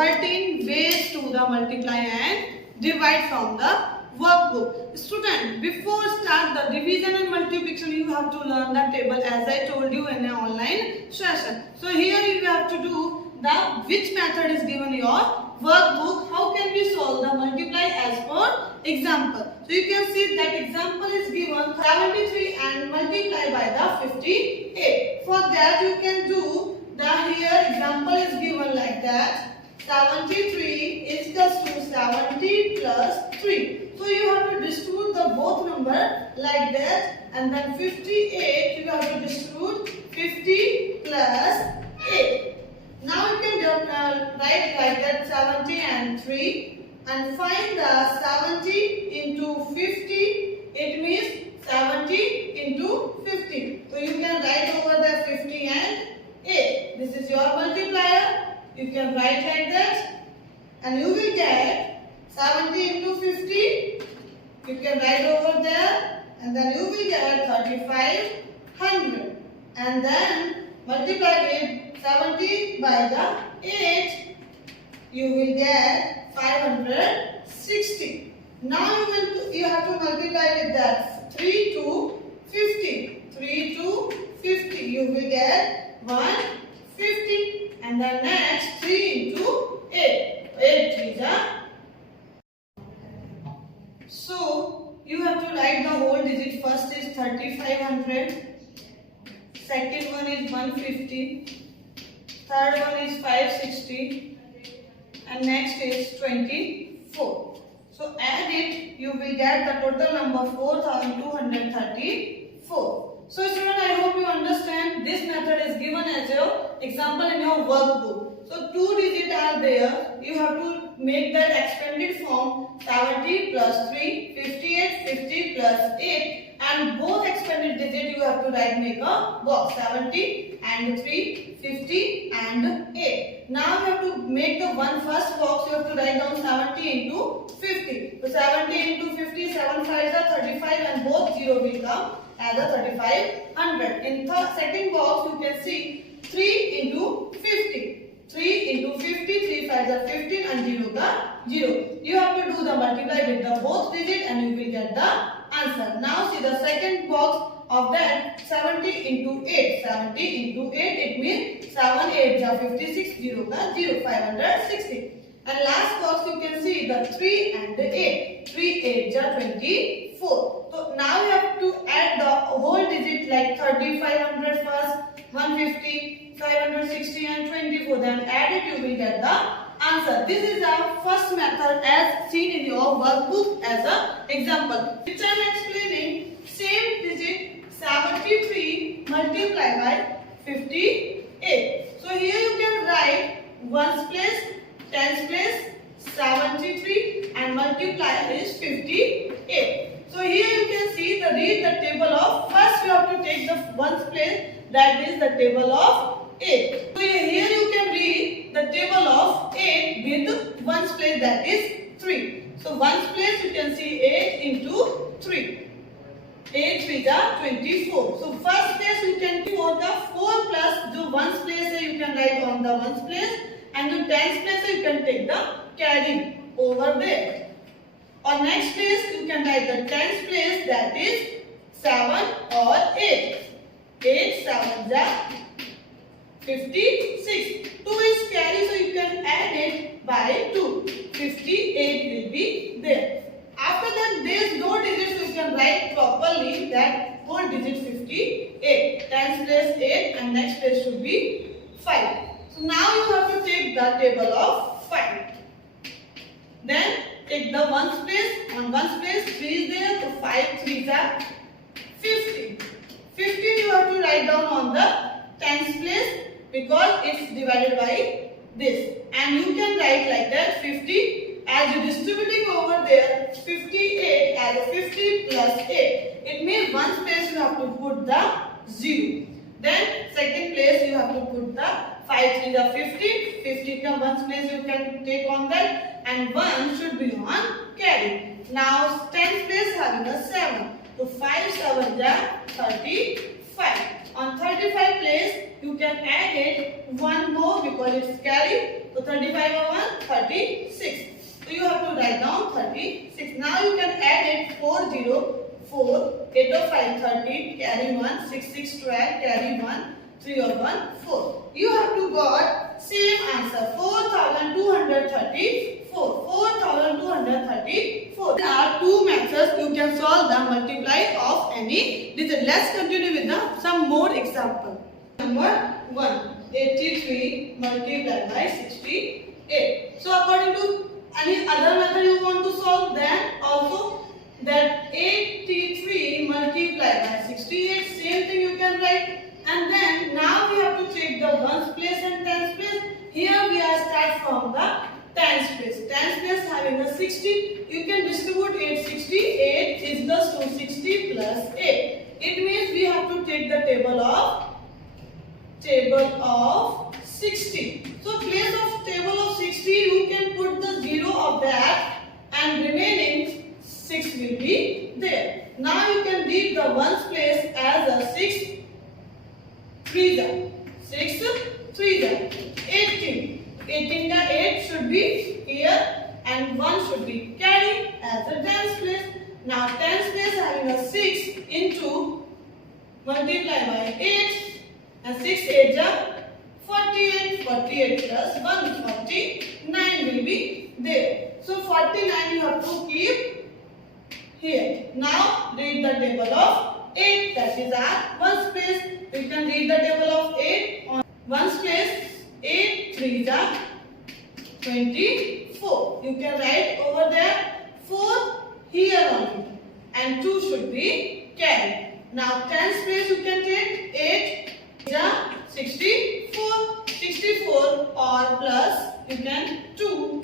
13 ways to the multiply and divide from the workbook. Student, before start the division and multiplication, you have to learn the table as I told you in an online session. So here you have to do the which method is given your workbook. How can we solve the multiply as per example? So you can see that example is given 73 and multiply by the 58. For that you can do the here example is given like that. 73 is equals to 70 plus 3. So you have to distribute the both number like that, and then 58 you have to distribute 50 plus 8. Now you can write like that 70 and 3 and find the 70 into 50. It means 70 into 50. So you can write over the 50 and 8. This is your multiplier. You can write like that and you will get 70 into 50. You can write over there and then you will get 3500 and then multiply with 70 by the 8. You will get 560. Now you have to multiply with that 3 to 50. 3 to 50. You will get 150. And then next 3 into 8. 8 is a. So you have to write the whole digit. First is 3500. Second one is 150. Third one is 560. And next is 24. So add it. You will get the total number 4234. So student, I hope you understand this method is given as your example in your workbook. So two digits are there. You have to make that expanded form 70 plus 3, 58, 50 plus 8, and both expanded digits you have to make a box 70 and 3, 50 and 8. Now you have to make the first box. You have to write down 70 into 50. So 70 into 50, 7 5s are 35 and both 0 will come as a 3500. In the second box you can see 3 into 50. 3 into 50, 3 5s are 15 and 0 ka 0. You have to do the multiply with the both digit and you will get the answer. Now see the second box of that 70 into 8. 70 into 8 it means 7 8s are 56, 0 ka 0, 560. And last box you can see the 3 and the 8. 3 8s are 24. So now you have to add the whole digit like 3500 first, 150, 560 and 24. Then add it, you will get the answer. This is our first method as seen in your workbook as an example. Which I am explaining same digit 73 multiplied by 58. So here you can write ones place, tens place, 73 and multiply is 58. So here you can see read the table of, first you have to take the ones place, that is the table of 8. So here you can read the table of 8 with ones place, that is 3. So ones place you can see 8 into 3. 8 3 are 24. So first place you can do 4 plus the ones place you can write on the ones place, and the tens place you can take the carry over there. On next place you can write the tens place, that is 7 or 8. 8 7s are 56. 2 is carry, so you can add it by 2. 58 will be there. After that there is no digits, you can write properly that whole digit 58. Tens place 8 and next place should be 5. So now you have to take the table of 5. Then take the ones place. On ones place 3 is there, so 5 3s are 50. 15 you have to write down on the tens place because it's divided by this. And you can write like that 50 as you distributing over there 58 as a 50 plus 8. It means ones place you have to put the 0. Then second place you have to put the 5 3 the 50. 50 come ones place you can take on that, and 1 should be on carry. Now 10th place having a 7. So 5 7 are 35. On 35 place, you can add it one more because it's carry. So 35 over 1, 36. So you have to write down 36. Now you can add it 4, 0, 4, 8 over 5, 13, carry 1, 6, 6, 12, carry 1, 3 over 1, 4. You have to got same answer, 4234. 4234. There are two methods you can solve the multiply of any digit. Let's continue with some more example. Number 1, 83 multiplied by 68. So according to any other method you want to solve, then also that 83 multiplied by 68, same thing you can write. And then now we have to take the ones place and tens place. Here we are start from the tens place. Tens place having a 60. You can distribute 8. 68 is equals to 60 plus 8. It means we have to take the table of 60. So place of table of 60, you can put the 0 of that and remaining 6 will be there. Now you can read the ones place as a 6 3 6 3 18. 18 ka 8 should be here and 1 should be carry as a tens place. Now tens place having a 6 into multiply by 8 and 6 8 48. 48 plus 1 49 will be there. So 49 you have to keep here. Now read the table of 8, that is our ones place. You can read the table of 8 on ones place. 8 3 24. You can write over there 4 here only and 2 should be carried. Now tens place you can take 8 64. 64 or plus you can 2.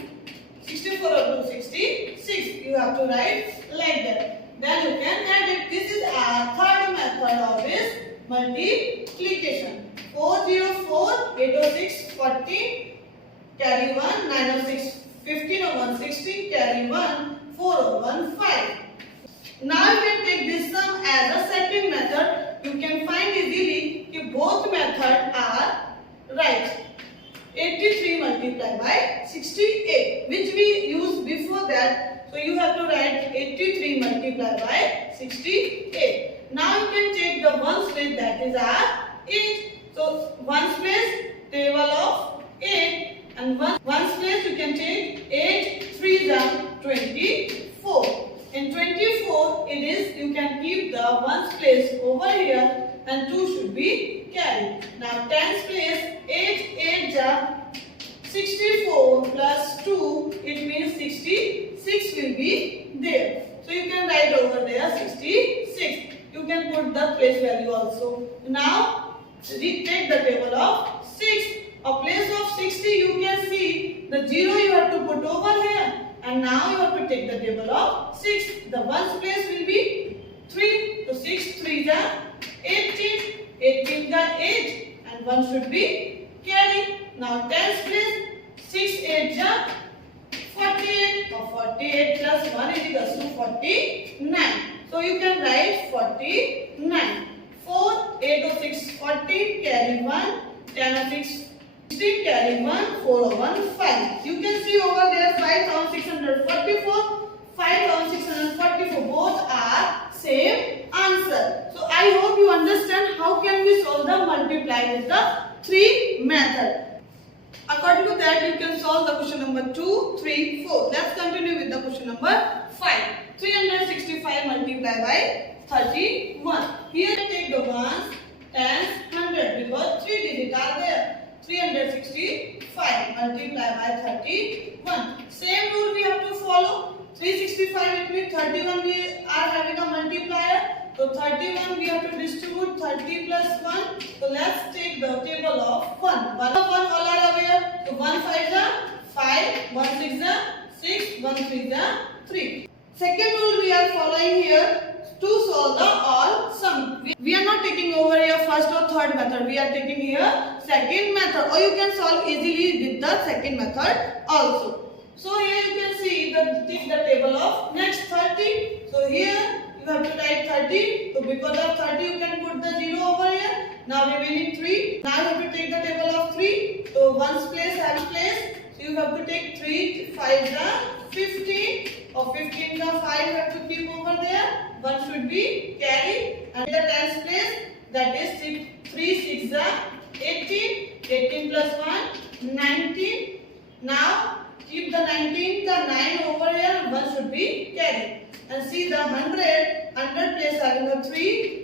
64 or 2 66. You have to write like that. Then you can add it. This is our third method of this multiplication. 404, 806, 14, carry 1, 906, 15 over 1, 16, carry 1, 4 over 1, 5. Now you can take this sum as a second method. You can find easily that both methods are right. 83 multiplied by 68, which we used before that. So you have to write 83 multiplied by 68. Now you can take the ones place, that is our 8. So ones place table of 8 and ones place you can take 8 3 24. In 24 it is you can keep the ones place over here and 2 should be carried. Now tens place 8 8 64 plus 2, it means 66 will be there. So you can write over there 66. You can put the place value also. Now take the table of 6. A place of 60 you can see the 0 you have to put over here. And now you have to take the table of 6. The ones place will be 3. So 6 3 18. 18 8 and 1 should be carry. Now tens place 6 8 48. So 48 plus 1 is equals to 49. So you can write 49. 4 8 over 6 14 carry 1. 10 over 6 16 carry 1. 4 over 1 5. You can see over there 5644. 5644 both are same answer. So I hope you understand how can we solve the multiply with the 3 method. According to that you can solve the question number 2, 3, 4. Let's continue with the question number 5. 365 multiplied by 31. Here take the ones, tens, 100 because 3 digits are there. 365 multiplied by 31. Same rule we have to follow. 365 it means 31 we are having a multiplier. So 31 we have to distribute 30 plus 1. So let's take the table of 1. 1 of 1 all are aware. So 1 5 5, 1 6 6, 1 3 3. Second rule we are following here to solve the all sum. We are not taking over here first or third method. We are taking here second method. Or you can solve easily with the second method also. So here you can see take the table of next 30. So here you have to write 30. So because of 30 you can put the 0 over here Now remaining 3. Now you have to take the table of 3. So ones place have place. So you have to take 3 5 the 15. Or 15 the 5 have to keep over there. 1 should be carry. And the tens place, that is 3 6 the 18. 18 plus 1 19. Now keep the 19 the 9 over here and 1 should be carry. And see the 100 place having the 3.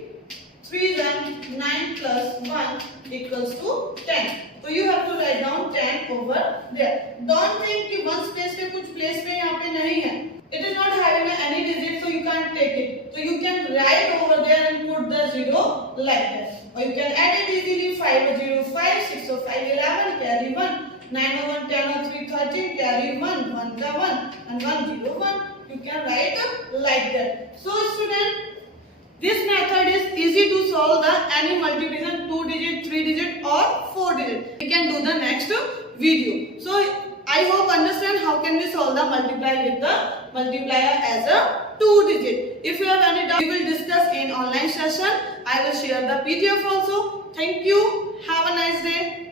3 then 9 plus 1 equals to 10. So you have to write down 10 over there. Don't think कि ones place पे कुछ place पे यहाँ पे नहीं है. It is not having any digit, so you can't take it. So you can write over there and put the 0 like that. Or you can add it easily. 5 0 5 6 5 11 carry 1. 9 1 10 3 13 carry 1 1 ka 1 and 1 0 1. You can write like that. So student, this method is easy to solve the any multiplication 2 digit, 3 digit or 4 digit. We can do the next video. So I hope understand how can we solve the multiply with the multiplier as a 2 digit. If you have any doubt, we will discuss in online session. I will share the PDF also. Thank you. Have a nice day.